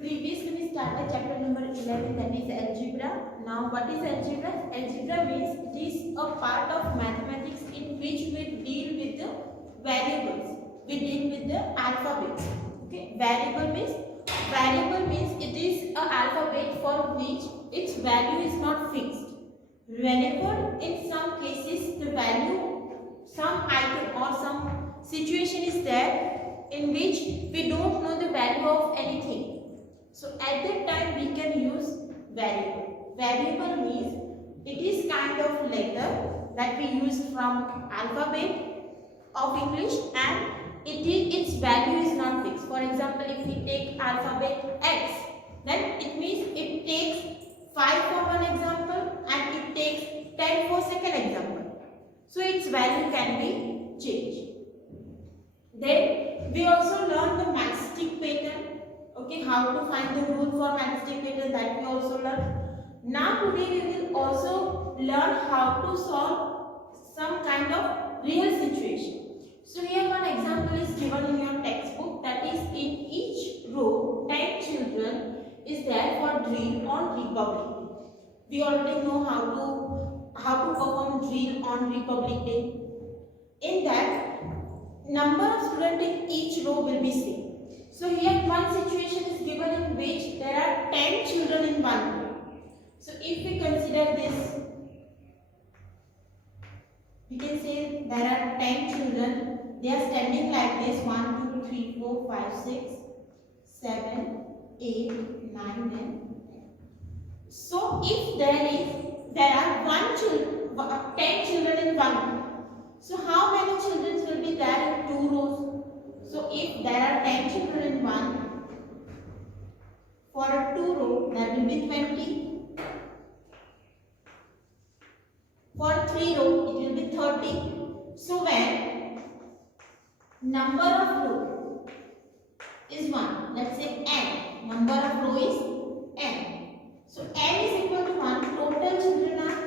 Previously we started chapter number 11, that is algebra. Now what is algebra? Algebra means it is a part of mathematics in which we deal with the variables. We deal with the alphabet. Okay, variable means it is a alphabet for which its value is not fixed. Whenever in some cases the value, some item or some situation is there in which we don't know the value of anything. So at that time we can use variable. Variable means it is kind of letter that we use from alphabet of English and its value is not fixed. For example, if we take alphabet X, then it means it takes 5 for one example and it takes 10 for second example. So its value can be changed. Then we also learn the matchstick pattern. Okay, how to find the rule for matchstick pattern, that we also learn. Now today we will also learn how to solve some kind of real situation. So here one example is given in your textbook, that is in each row 10 children is there for drill on Republic Day. We already know how to perform drill on Republic Day. In that, number of students in each row will be same. So here one situation is given in which there are 10 children in one row. So if we consider this, we can say there are 10 children. They are standing like this: 1, 2, 3, 4, 5, 6, 7, 8, 9, 10. So if there are 10 children in one row. So how many children will be there in two rows? So if there are 10 children in one, for a 2 row there will be 20. For 3 row it will be 30. So when number of row is 1, let's say n, number of row is n. So n is equal to 1, total children are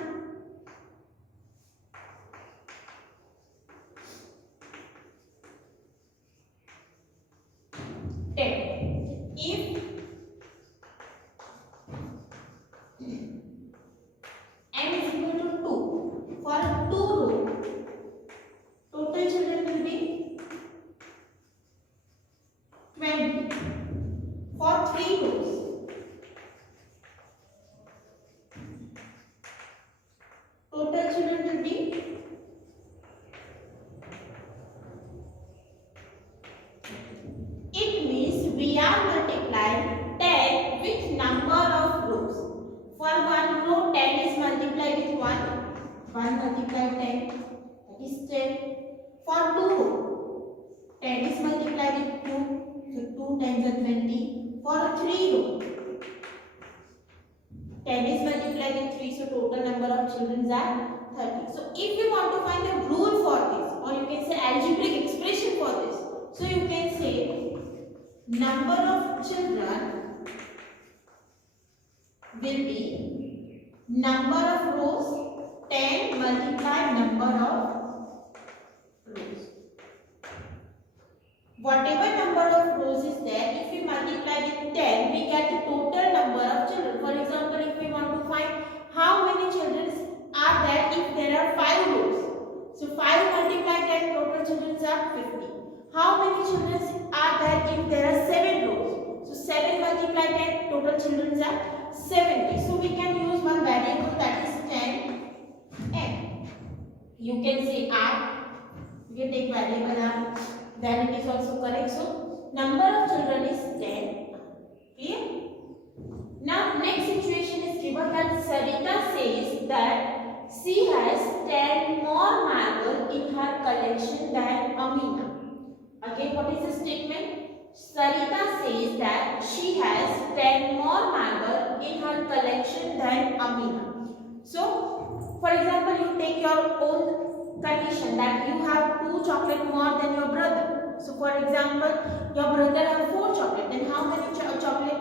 10. If n is equal to 2, for 2 row, total children will be 20. For 3 rows, total children will be 10 with number of rows. For one row 10 is multiplied with 1 multiplied 10, that is 10. For 2 row 10 is multiplied with 2, so 2 times are 20. For 3 row 10 is multiplied with 3, so total number of children are 30. So if you want to find a rule for this, or you can say algebraic expression for this, so you can say number of children will be number of rows 10 multiplied number of rows. Whatever number of rows is there, if we multiply with 10, we get the total number of children. For example, if we want to find how many children are there if there are 5 rows, so 5 multiplied 10, total children are 50. How many children are there if there are 7 rows? So 7 multiplied 10, total children are 70. So we can use one variable, that is 10n. You can say r. You can take variable r. Then it is also correct. So number of children is 10. Clear? Now next situation is given that Sarita says that she has 10 more marble in her collection than Amina. Again, what is the statement? Sarita says that she has 10 more marble in her collection than Amina. So, for example, you take your own condition that you have 2 chocolate more than your brother. So, for example, your brother has 4 chocolate. Then how many chocolate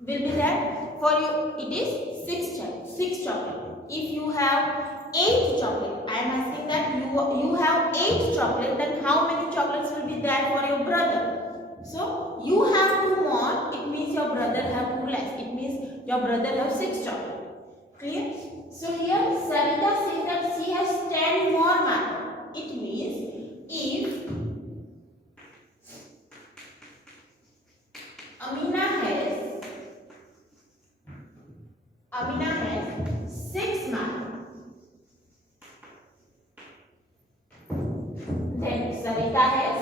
will be there? For you, it is 6 chocolate. If you have 8 chocolate, I am asking that you have 8 chocolate, then how many chocolates will be there for your brother? So you have 2 more, it brother have 2 lakhs. It means your brother have 6 chocolates. Clear? So here Sarita says that she has 10 more marbles. It means if Amina has 6 marbles, then Sarita has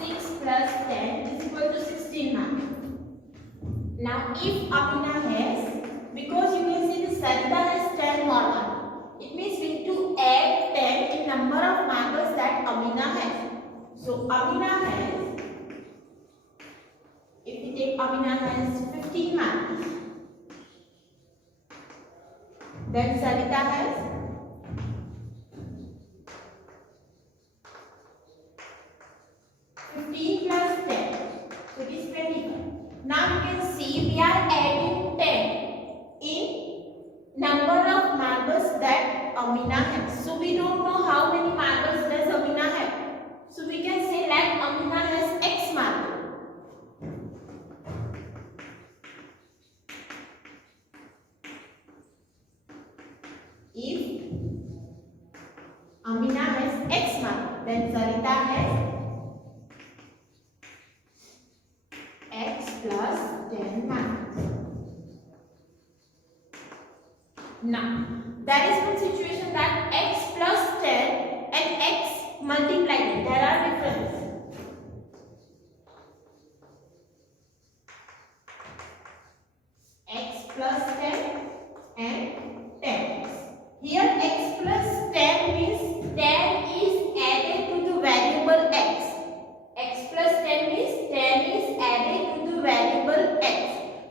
6 plus 10 is equal to 16 marks. Now if Amina has, because you can see the Sarita has 10 more marks, it means we need to add 10 in number of marbles that Amina has. So Amina has, if we take Amina has 15 marks, then Sarita has 15 plus 10, so it is 21. Now you can see we are adding 10 in number of marbles that Amina has. So we don't know how many marbles does Amina have. So we can say that Amina has X marbles. If Amina has X marbles, then Sarita has X plus 10 marks. Now, there is one situation that X plus 10 and X multiplied. There are differences. X plus 10 and 10x. Here X plus 10 means 10 is added to the variable X. X plus 10 means 10 is added to the variable X.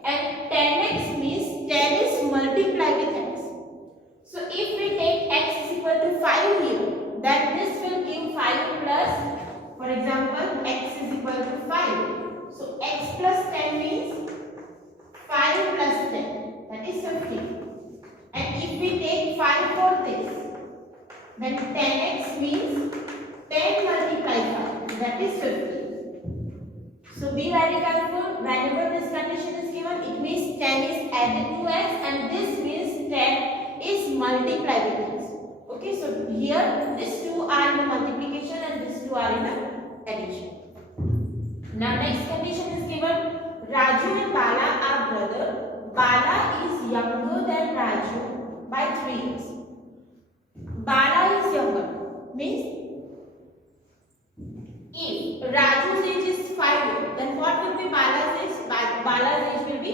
And 10x means 10 is multiplied with X. So if we take X is equal to 5 here, then this will give 5 plus, for example, X is equal to 5. So X plus 10 means 5 plus 10, that is 15. And if we take 5 for this, then 10x means 10 multiplied 5, that is 50. So be very careful, whenever this condition is given, it means 10 is added to x and this means 10 is multiplied with x. Okay, so here these two are in the multiplication and these two are in the addition. Now next condition is given, Raju and Bala are brother. Bala is younger than Raju by 3 years. Bala is younger, means if Raju's age is 5, then what will be Bala's age? Bala's age will be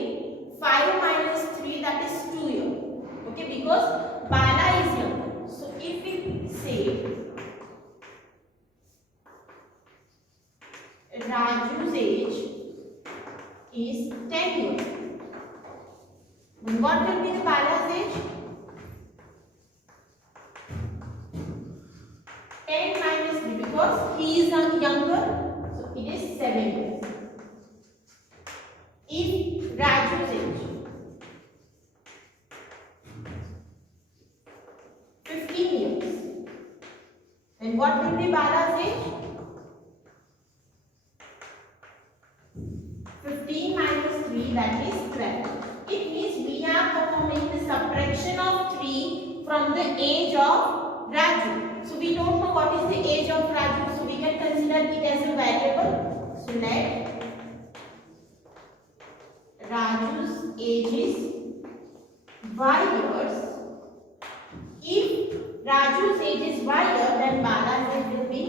5 minus 3, that is 2 years. Okay, because Bala is younger. So if we say Raju's age is 10 years, then what will be the Bala's age? 10 minus 3, because he is younger, so it is 7 years. If Raju's age 15 years, then what will be Bala's age? 15 minus 3, that is 12. It means we are performing the subtraction of 3 from the age of Raju. So we don't know what is the age of Raju, so we can consider it as a variable. So let Raju's age is y years. If Raju's age is y year, then Bala's age will be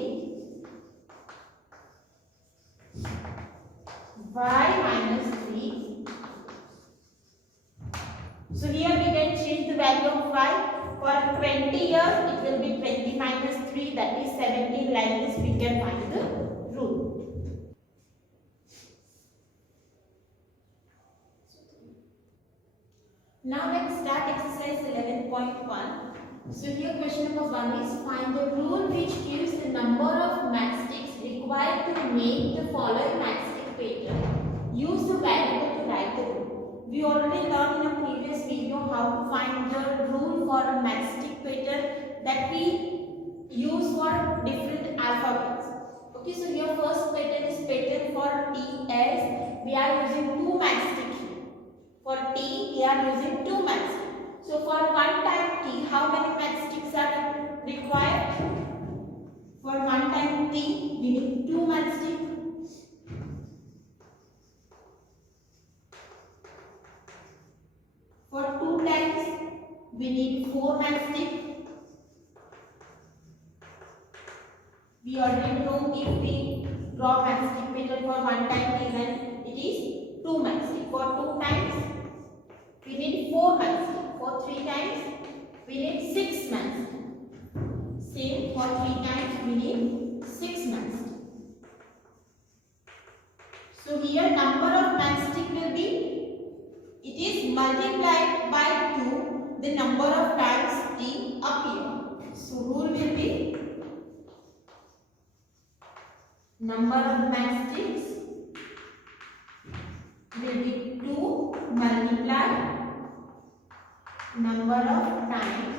y minus 3. So here we can change the value of y. For 20 years, it will be 20 minus 3, that is 17. Like this, we can find the rule. Now let's start exercise 11.1. So here question number 1 is find the rule which gives the number of matchsticks required to make the following matchstick pattern. Use the variable to write the rule. We already learned in a previous video how to find the rule for a matchstick pattern, that we alphabets. Okay, so your first pattern is pattern for T as we are using 2 matchstick here. For T we are using 2 matchstick. So for one time T, how many matchsticks are required? For one time T we need 2 matchsticks. For 2 times we need 4 matchsticks. We already know if we draw matchstick pattern for one time T, then it is 2 matchstick. For 2 times we need 4 matchstick. For 3 times we need 6 matchstick. Same for 3 times we need 6 matchstick. So here number of matchstick will be, it is multiplied by 2 the number of times T appear. So rule will be number of matchsticks will be 2 multiplied number of times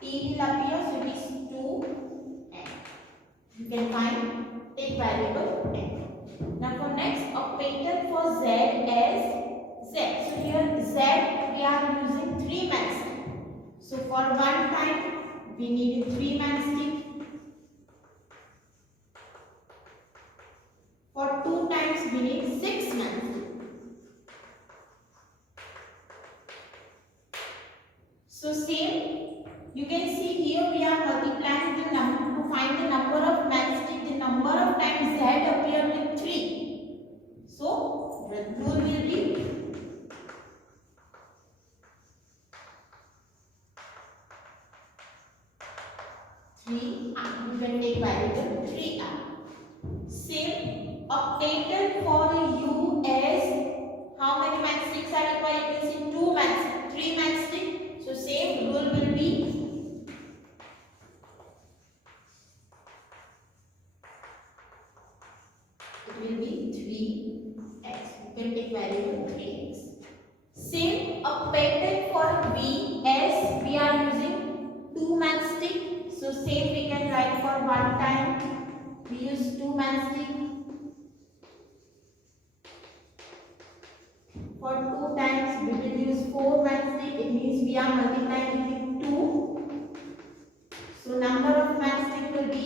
T will appear, so it is 2n. You can find, take variable n. Now for next, a pattern for Z as Z. So here Z we are using 3 matchsticks. So for one time we need 3 matchsticks. For 2 times we need 6 matchsticks. So same, you can see here we are multiplying the number to find the number of matchsticks. The number of times Z appear with 3. So the rule will be you can take variable 3r. Same, a pattern for U as how many matchsticks are required? You can see 2 matchsticks, 3 matchsticks. So same rule will be it will be 3x. You can take variable 3x. Same, a pattern for V as we are using 2 matchsticks. So same we can write for one time. We use 2 matchsticks. For 2 times we will use 4 matchsticks. It means we are multiplying with 2. So number of matchsticks will be,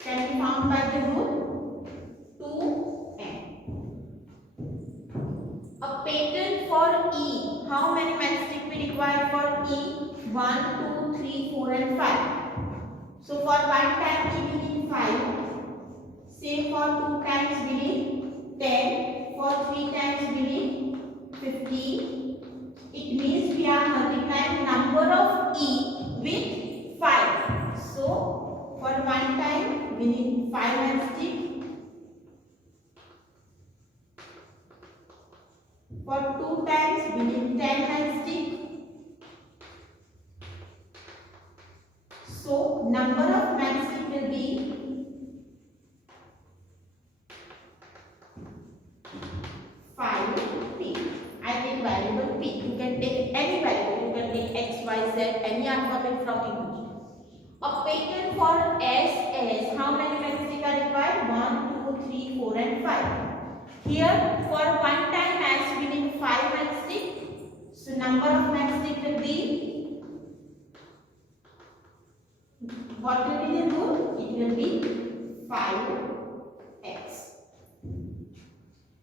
can be found by the rule 2n. A pattern for E. How many matchsticks we require for E? 1, 2, 3, 4 and 5. So for one time E we need 5. Same for 2 times we need 10. For 3 times we need 15. It means we are multiplying number of E with 5. So for one time we need 5 matchsticks. For 2 times we need 10 matchsticks. So number of matchsticks will be 5p. I take variable p. You can take any variable. You can take x, y, z, any alphabet from English. A pattern for S as how many matchsticks are required? 1, 2, 3, 4 and 5. Here for one time S we need 5 matchsticks. So number of matchsticks will be, what will be the rule? It will be 5x.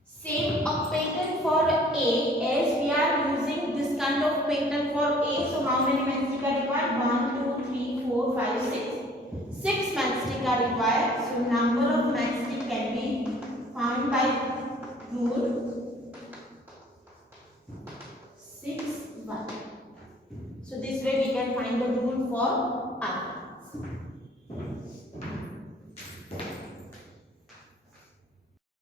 Same, a pattern for A as we are using this kind of pattern for A. So how many matchsticks are required? 1, 2, 3, 4, 5, 6. 6 matchsticks are required. So number of matchsticks can be found by rule 6, 1. So this way we can find the rule for